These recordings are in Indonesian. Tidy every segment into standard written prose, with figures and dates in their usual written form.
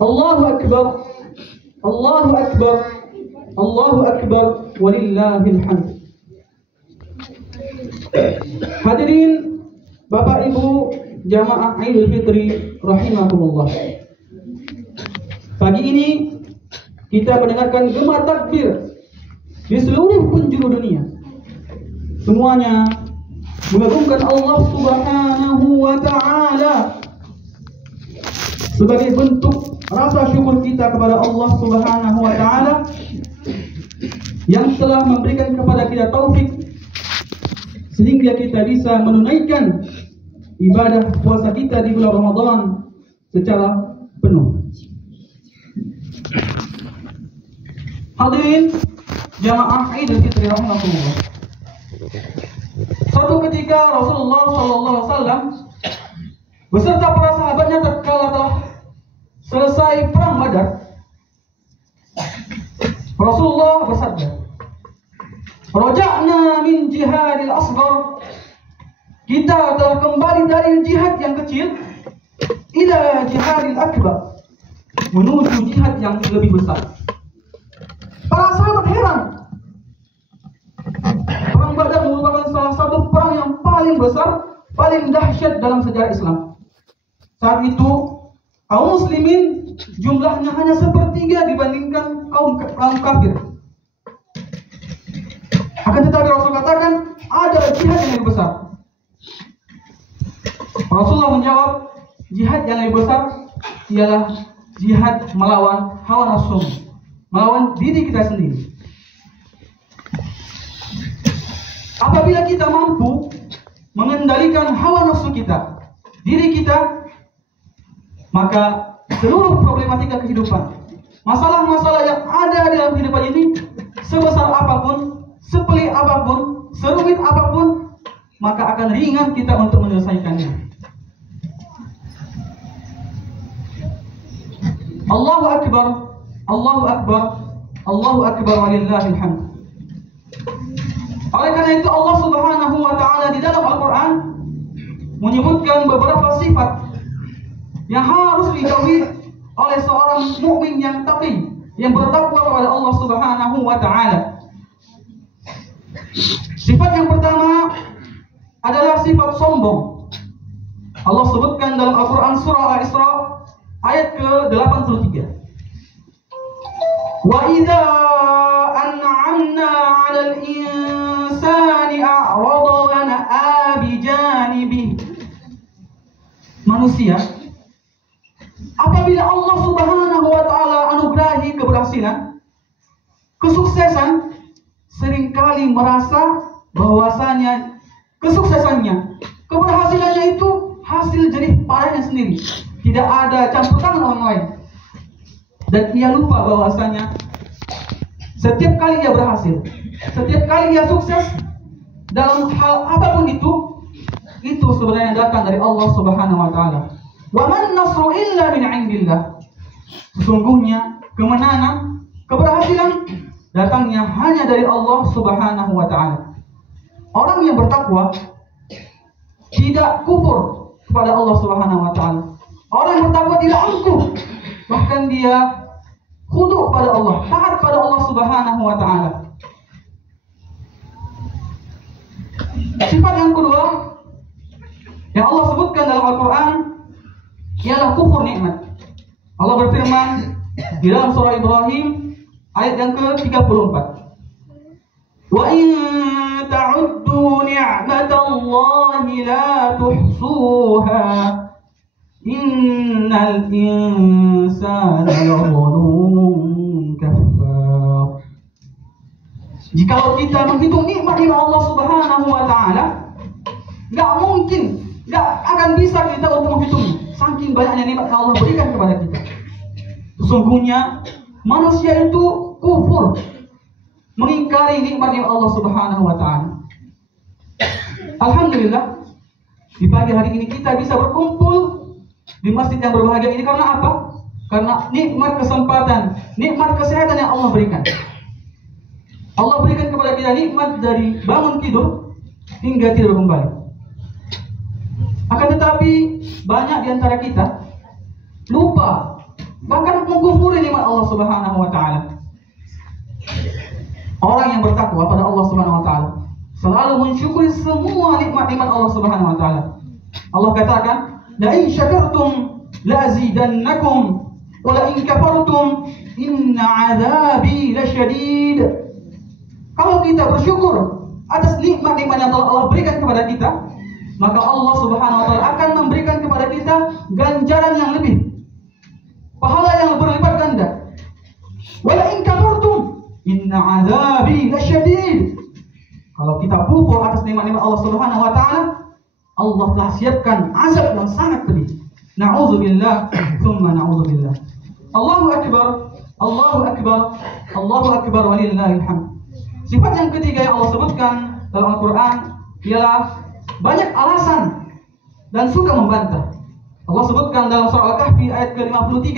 Allahu Akbar, Allahu Akbar, Allahu Akbar, walillahil hamd. Hadirin Bapak Ibu jamaah Idul Fitri rahimakumullah. Pagi ini kita mendengarkan gema takbir di seluruh penjuru dunia. Semuanya mengagungkan Allah Subhanahu wa ta'ala sebagai bentuk rasa syukur kita kepada Allah Subhanahu wa ta'ala yang telah memberikan kepada kita taufik sehingga kita bisa menunaikan ibadah puasa kita di bulan Ramadan secara penuh. Hadirin jamaah Idul Fitri rahimakumullah. Suatu ketika Rasulullah SAW beserta para sahabatnya tatkala telah selesai perang Badar, Rasulullah bersabda, "Raja'na min jihadil asghar." Kita telah kembali dari jihad yang kecil ila jihadil akbar, menuju jihad yang lebih besar. Para sahabat heran. Perang Badar merupakan salah satu perang yang paling besar, paling dahsyat dalam sejarah Islam. Saat itu kaum muslimin jumlahnya hanya sepertiga dibandingkan kaum kafir. Akan tetapi Rasul katakan ada jihad yang lebih besar. Rasulullah menjawab, jihad yang lebih besar ialah jihad melawan hawa nafsu, melawan diri kita sendiri. Apabila kita mampu mengendalikan hawa nafsu kita, diri kita, maka seluruh problematika kehidupan, masalah-masalah yang ada dalam kehidupan ini, sebesar apapun, sepelik apapun, serumit apapun, maka akan ringan kita untuk menyelesaikannya. Allahu Akbar, Allahu Akbar, Allahu Akbar, walillahil hamd. Oleh karena itu Allah Subhanahu wa ta'ala di dalam Al-Quran menyebutkan beberapa sifat yang harus dijauhi oleh seorang mukmin yang taqi, yang bertakwa kepada Allah Subhanahu wa ta'ala. Sifat yang pertama adalah sifat sombong. Allah sebutkan dalam Al-Quran surah Al-Isra ayat ke-83. Wa idza an'amna 'alal insani a'rada wa na'a bi janibihi. Manusia apabila Allah Subhanahu wa ta'ala anugerahi keberhasilan, kesuksesan, seringkali merasa bahwasanya kesuksesannya, keberhasilannya itu hasil jerih payahnya sendiri, tidak ada campur tangan orang lain. Dan ia lupa bahwasanya setiap kali dia berhasil, setiap kali dia sukses dalam hal apapun itu sebenarnya datang dari Allah Subhanahu wa ta'ala. Wa man nasru illa min 'indillah. Sesungguhnya kemenangan, keberhasilan datangnya hanya dari Allah Subhanahu wa ta'ala. Orang yang bertakwa tidak kufur kepada Allah Subhanahu wa ta'ala. Orang yang bertakwa tidak angkuh, bahkan dia khudu pada Allah, taat pada Allah Subhanahu wa ta'ala. Sifat yang kedua yang Allah sebutkan dalam Al-Quran ialah kufur nikmat. Allah berfirman di dalam surah Ibrahim ayat yang ke-34. Wa in ta'uddu ni'matallahi la tuhsuha innal insana lazalumun kafar. Jikalau kita menghitung nikmat Allah Subhanahu wa ta'ala, enggak mungkin, enggak akan bisa kita untuk menghitungnya. Saking banyaknya nikmat yang Allah berikan kepada kita. Sesungguhnya manusia itu kufur, mengingkari nikmat Allah Subhanahu wa ta'ala. Alhamdulillah, di pagi hari ini kita bisa berkumpul di masjid yang berbahagia ini karena apa? Karena nikmat kesempatan, nikmat kesehatan yang Allah berikan. Allah berikan kepada kita nikmat dari bangun tidur hingga tidur kembali. Akan tetapi banyak di antara kita lupa bahkan mengkufuri nikmat Allah Subhanahu wa taala. Orang yang bertakwa pada Allah Subhanahu wa taala selalu mensyukuri semua nikmat-nikmat Allah Subhanahu wa taala. Allah katakan, "La in syakartum la azidannakum wa la in kafartum inna 'adzabi lasyadid." Kalau kita bersyukur atas nikmat-nikmat yang telah Allah berikan kepada kita, maka Allah Subhanahu wa taala akan memberikan kepada kita ganjaran yang lebih, pahala yang berlipat ganda. Wa la in kafartum inna 'adzabi lasyadid. Kalau kita kufur atas nikmat-nikmat Allah Subhanahu wa taala, Allah telah siapkan azab yang sangat pedih. Na'udzubillah, tsumma na'udzubillah. Allahu akbar, Allahu akbar, Allahu akbar walillahil hamd. Sifat yang ketiga yang Allah sebutkan dalam Al-Qur'an ialah banyak alasan dan suka membantah. Allah sebutkan dalam surah Al-Kahfi ayat ke-53,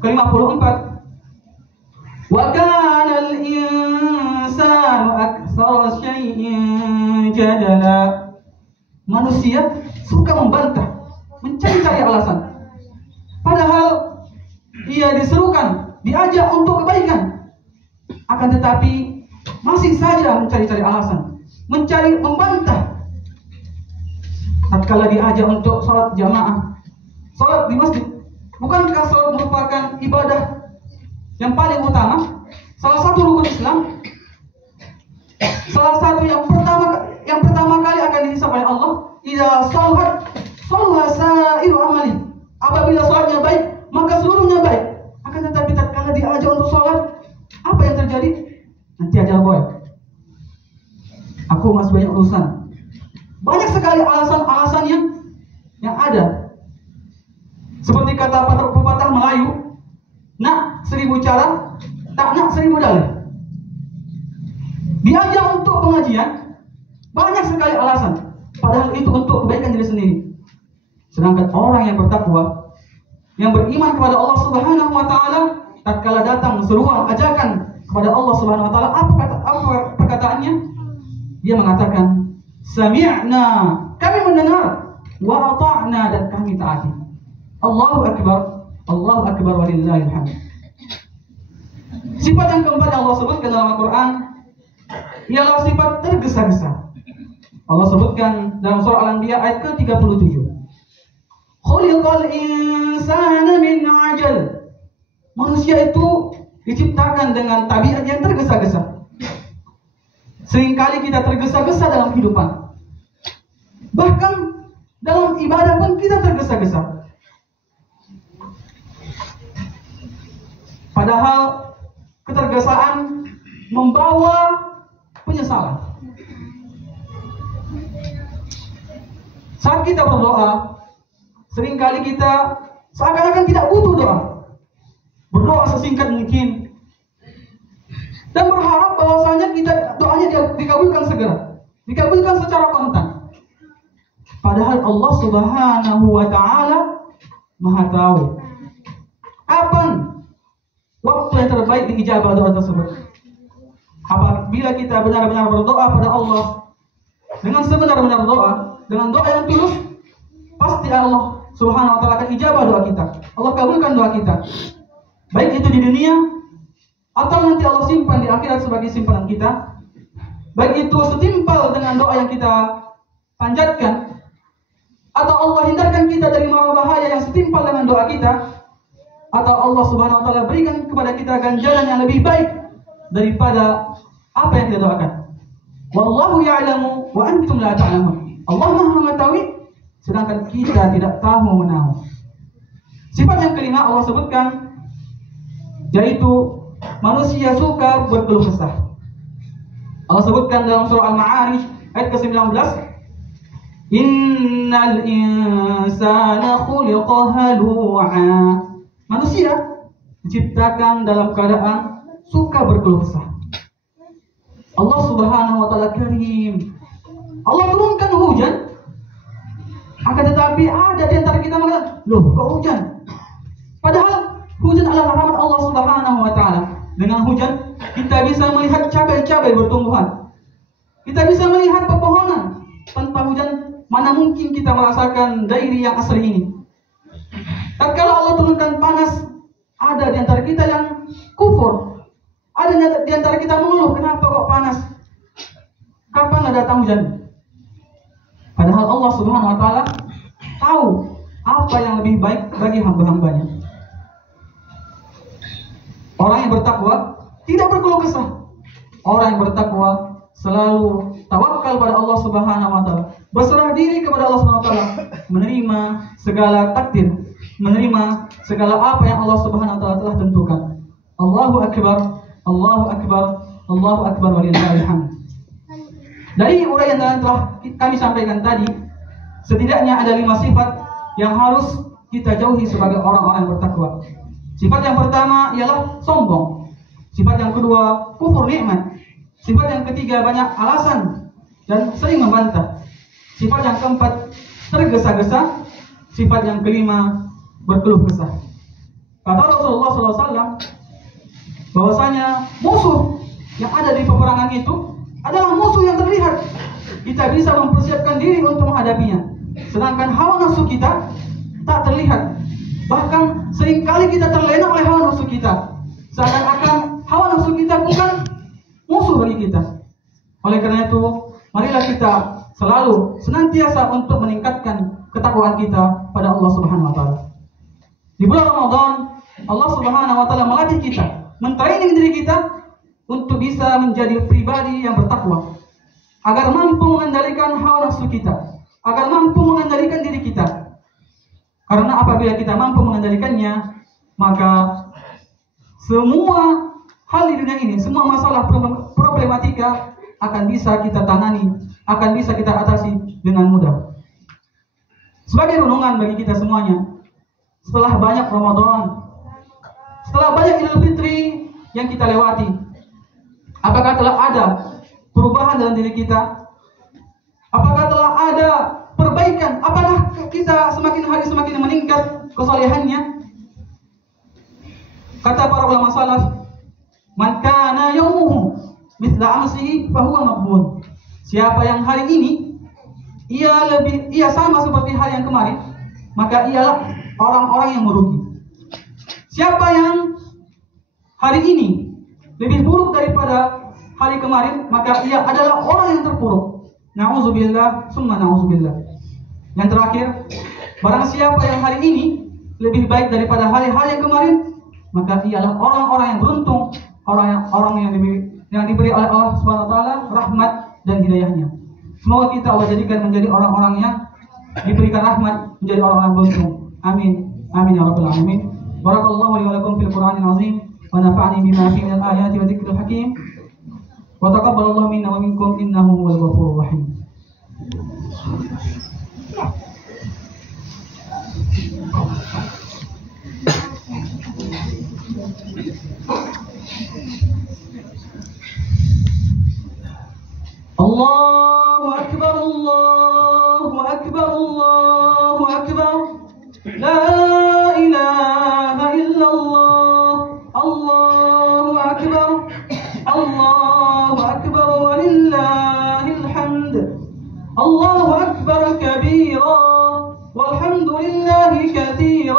ke-54, "Wa kana al-insanu aktsara syai'in jadala." Manusia suka membantah, mencari-cari alasan. Padahal ia diserukan, diajak untuk kebaikan. Akan tetapi masih saja mencari-cari alasan, membantah. Tatkala diajak untuk sholat jamaah, sholat di masjid, bukankah sholat merupakan ibadah yang paling utama? Salah satu rukun Islam, salah satu yang pertama kali akan dihisab oleh Allah. Idza shalat sa'iru amali. Apabila sholatnya baik, maka seluruhnya baik. Akan tetapi tatkala diajak untuk sholat, apa yang terjadi? Nanti aja boy, aku masih banyak urusan. Banyak sekali alasan-alasan yang ada. Seperti kata pepatah Melayu, nak 1000 cara, tak nak 1000 dalih. Diajak untuk pengajian, banyak sekali alasan. Padahal itu untuk kebaikan diri sendiri. Sedangkan orang yang bertakwa, yang beriman kepada Allah Subhanahu wa taala, tatkala datang seruan ajakan kepada Allah Subhanahu wa taala, apa perkataannya? Dia mengatakan, "Sami'na," kami mendengar, "wa ata'na," dan kami taati. Allahu akbar, Allahu akbar walillahil hamd. Sifat yang keempat yang Allah sebutkan dalam Al-Qur'an ialah sifat tergesa-gesa. Allah sebutkan dalam surah Al-Anbiya ayat ke-37. Khuliqal insana min ajal. Manusia itu diciptakan dengan tabiat yang tergesa-gesa. Seringkali kita tergesa-gesa dalam kehidupan. Bahkan dalam ibadah pun kita tergesa-gesa. Padahal ketergesaan membawa penyesalan. Saat kita berdoa, seringkali kita seakan-akan tidak butuh doa. Berdoa sesingkat mungkin dan berharap bahwasanya doanya dikabulkan segera, dikabulkan secara kontan. Padahal Allah Subhanahu wa taala Maha tahu kapan waktu yang terbaik diijabah doa tersebut. Apabila kita benar-benar berdoa pada Allah dengan sebenar-benar doa, dengan doa yang tulus, pasti Allah Subhanahu wa taala akan ijabah doa kita. Allah kabulkan doa kita. Baik itu di dunia atau nanti Allah simpan di akhirat sebagai simpanan kita. Baik itu setimpal dengan doa yang kita panjatkan, atau Allah hindarkan kita dari mara bahaya yang setimpal dengan doa kita, atau Allah Subhanahu wa taala berikan kepada kita ganjaran yang lebih baik daripada apa yang kita doakan. Wallahu ya'lamu wa antum la ta'lamun. Allah Maha mengetahui sedangkan kita tidak tahu menahu. Sifat yang kelima Allah sebutkan yaitu manusia suka berkeluh kesah. Allah sebutkan dalam surah Al-Ma'arij ayat ke-19, "Innal insana khuliqa halu'a." Manusia diciptakan dalam keadaan suka berkeluh kesah. Allah Subhanahu wa taala Karim. Allah turunkan hujan. Akan tetapi ada di antara kita mengatakan, "Loh, kok hujan?" Padahal hujan adalah rahmat Allah Subhanahu wa taala. Dengan hujan kita bisa melihat cabai-cabai bertumbuhan. Kita bisa melihat pepohonan. Tanpa hujan mana mungkin kita merasakan dairi yang asri ini. Tatkala Allah turunkan panas, hamba-hambanya. Orang yang bertakwa tidak berkeluh kesah. Orang yang bertakwa selalu tawakal pada Allah Subhanahu wa taala, berserah diri kepada Allah Subhanahu wa taala, menerima segala takdir, menerima segala apa yang Allah Subhanahu wa taala telah tentukan. Allahu akbar, Allahu akbar, Allahu akbar walillahil hamd. Dari uraian yang telah kami sampaikan tadi, setidaknya ada 5 sifat yang harus kita jauhi sebagai orang-orang yang bertakwa. Sifat yang pertama ialah sombong. Sifat yang kedua, kufur nikmat. Sifat yang ketiga, banyak alasan dan sering membantah. Sifat yang keempat, tergesa-gesa. Sifat yang kelima, berkeluh kesah. Kata Rasulullah SAW bahwasanya musuh yang ada di peperangan itu adalah musuh yang terlihat. Kita bisa mempersiapkan diri untuk menghadapinya. Sedangkan hawa nafsu kita tak terlihat. Bahkan seringkali kita terlena oleh hawa nafsu kita, seakan-akan hawa nafsu kita bukan musuh bagi kita. Oleh karena itu, marilah kita selalu senantiasa untuk meningkatkan ketakwaan kita pada Allah Subhanahu wa taala. Di bulan Ramadan, Allah Subhanahu wa taala melatih kita, mentraining diri kita untuk bisa menjadi pribadi yang bertakwa, agar mampu mengendalikan hawa nafsu kita, agar mampu mengendalikan diri kita. Karena apabila kita mampu mengendalikannya, maka semua hal di dunia ini, semua masalah problematika akan bisa kita tangani, akan bisa kita atasi dengan mudah. Sebagai renungan bagi kita semuanya, setelah banyak Ramadan, setelah banyak Idul Fitri yang kita lewati, apakah telah ada perubahan dalam diri kita? Apakah telah ada perbaikan? Apakah kita semakin hari semakin meningkat kesalehannya? Kata para ulama salaf, man kana yaumuhu mithla amsihi fahuwa maqbul. Siapa yang hari ini ia sama seperti hari yang kemarin, maka ialah orang-orang yang merugi. Siapa yang hari ini lebih buruk daripada hari kemarin, maka ia adalah orang yang terpuruk. Na'udzubillah, summa na'udzubillah. Yang terakhir, barang siapa yang hari ini lebih baik daripada hari-hari yang kemarin, maka ialah orang-orang yang beruntung, orang yang diberi oleh Allah Subhanahu wa taala rahmat dan hidayahnya. Semoga kita Allah jadikan menjadi orang-orang yang diberikan rahmat, menjadi orang-orang beruntung. Amin. Amin ya rabbal alamin. Barakallahu li wa lakum fil Qur'anil azim wa nafa'ani bima fihi minal ayati wa dzikril hakim. Wa taqabbalallahu minna wa minkum innahu huwal ghafurur rahim. Allahu akbar, Allahu akbar, Allahu akbar. La ilaha illallah. Allahu akbar. Allahu akbar walillahil hamd. Allahu akbar kabira walhamdulillahi katsira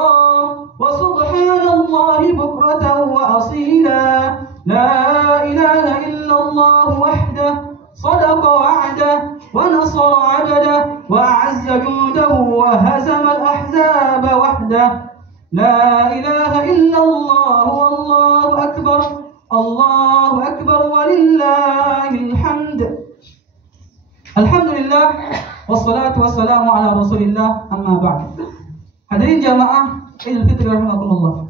wa subhanallahi bukratan wa asila. La ilaha illallah wahdah صدق وعده ونصر عبده وأعز جنده وهزم الأحزاب وحده. لا إله إلا الله والله أكبر. الله أكبر ولله الحمد. Alhamdulillah wassalatu wassalamu ala Rasulillah, amma ba'd. Hadirin jamaah Idul Fitri rahimakumullah.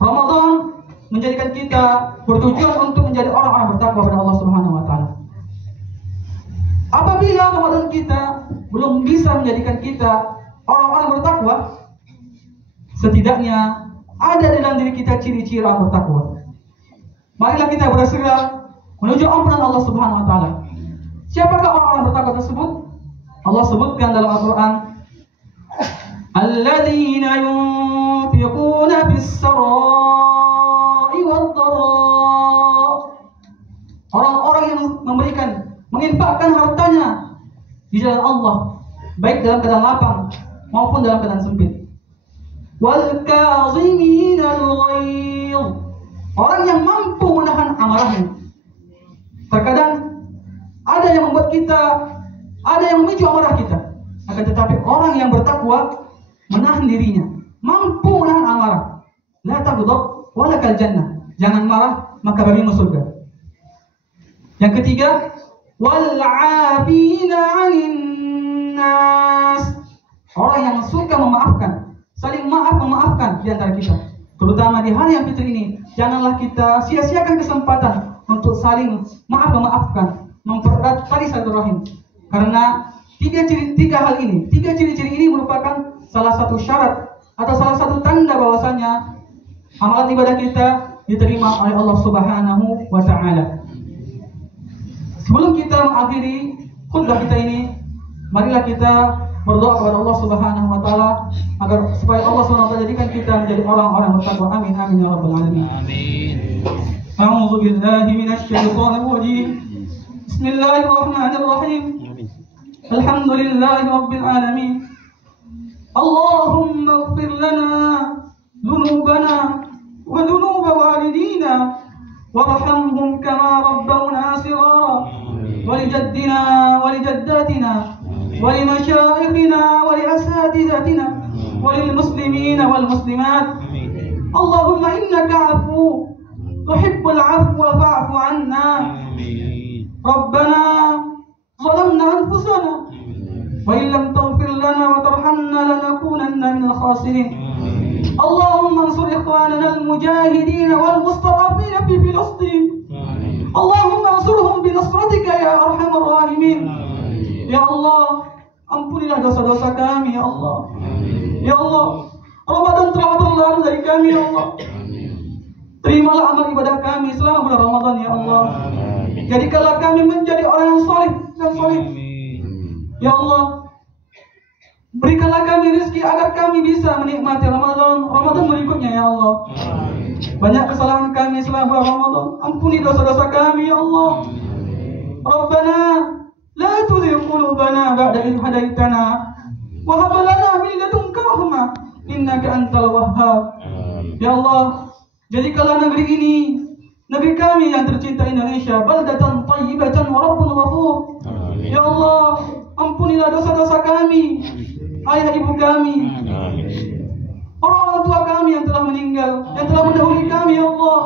Ramadan menjadikan kita bertujuan untuk menjadi orang-orang bertakwa pada Allah Subhanahu wa taala. Apabila Ramadan kita belum bisa menjadikan kita orang-orang bertakwa, setidaknya ada dalam diri kita ciri-ciri orang bertakwa. Marilah kita bersegera menuju ampunan Allah Subhanahu wa taala. Siapakah orang-orang bertakwa tersebut? Allah sebutkan dalam Al-Qur'an, alladzina yunfiquna fis-sarai wad-dharra. Orang-orang yang menginfakkan hartanya di jalan Allah, baik dalam keadaan lapang maupun dalam keadaan sempit. Wal kaziminal ghaidh. Orang yang mampu menahan amarahnya. Terkadang ada yang membuat kita, ada yang memicu amarah kita. Akan tetapi orang yang bertakwa menahan dirinya, mampu menahan amarah. La taghdab walakal jannah. Jangan marah, maka bagimu surga. Yang ketiga, wal 'afina 'anil nas. Orang yang suka memaafkan, saling memaafkan di antara kita. Terutama di hari yang fitri ini, janganlah kita sia-siakan kesempatan untuk saling memaafkan, mempererat tali silaturahim. Karena tiga ciri-ciri ini merupakan salah satu syarat atau salah satu tanda bahwasanya amalan ibadah kita diterima oleh Allah Subhanahu wa taala. Sebelum kita mengakhiri khutbah kita ini, marilah kita berdoa kepada Allah Subhanahu wa taala agar supaya Allah Subhanahu wa taala jadikan kita menjadi orang-orang bertakwa. Amin amin ya rabbal alamin. Amin. A'udzu billahi minasy syaithanir rajim. Bismillahirrahmanirrahim. Alhamdulillahi rabbil alamin. Allahumma ighfir lana dhunubana wa dhunub walidina warhamhum kama rabbawna shighara wa lijaddina wa lijaddatina ولمشايخنا ولأساتذتنا وللمسلمين والمسلمات. اللهم إنك عفو تحب العفو فاعف عنا. ربنا ظلمنا أنفسنا وإن لم تغفر لنا وترحمنا لنكونن من الخاسرين. اللهم انصر إخواننا المجاهدين والمستضعفين في فلسطين. اللهم انصرهم بنصرتك يا أرحم الراحمين. Ya Allah, ampunilah dosa-dosa kami, ya Allah. Ya Allah, Ramadan telah berlalu dari kami, ya Allah. Terimalah amal ibadah kami selama bulan Ramadan, ya Allah. Jadikanlah kami menjadi orang yang saleh dan saleh. Ya Allah, berikanlah kami rezeki agar kami bisa menikmati Ramadan berikutnya, ya Allah. Banyak kesalahan kami selama bulan Ramadan. Ampuni dosa-dosa kami, ya Allah. Rabbana لا تزغ قلوبنا بعد إذ هديتنا وهب لنا من لدنك رحمة إنك أنت الوهاب. Ya Allah, jadikanlah negeri ini, negeri kami yang tercinta Indonesia, baldatan thayyibatan wa rabbun ghafur. Ya Allah, ampunilah dosa-dosa kami, ayah ibu kami, orang tua kami yang telah meninggal, yang telah mendahului kami, ya Allah.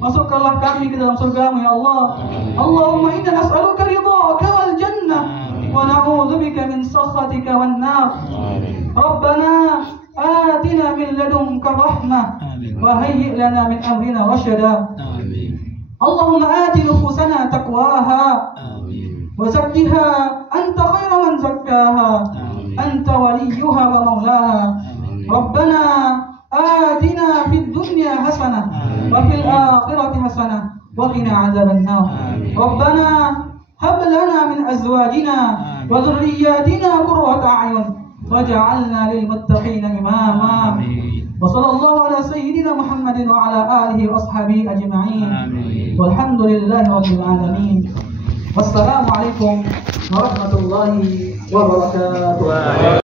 Masukkanlah kami ke dalam surga-Mu, ya Allah. Allahumma inna nas'aluka ridhaka wal jannah wa na'udzubika min sakhatika wan nar. Rabbana atina min ladunka rahmah wa hayyi' lana min amrina rashada. Allahumma ati nufusana taqwaha wa zakkiha anta khairu man zakkaha anta waliyuha wa maulaha. Rabbana آتنا في الدنيا حسنة وفي الآخرة حسنة وقنا عذاب النار. ربنا هب لنا من أزواجنا وذرياتنا قرة أعين واجعلنا للمتقين إماما. وصلى الله على سيدنا محمد وعلى آله وأصحابه أجمعين والحمد لله رب العالمين. والسلام عليكم ورحمة الله وبركاته.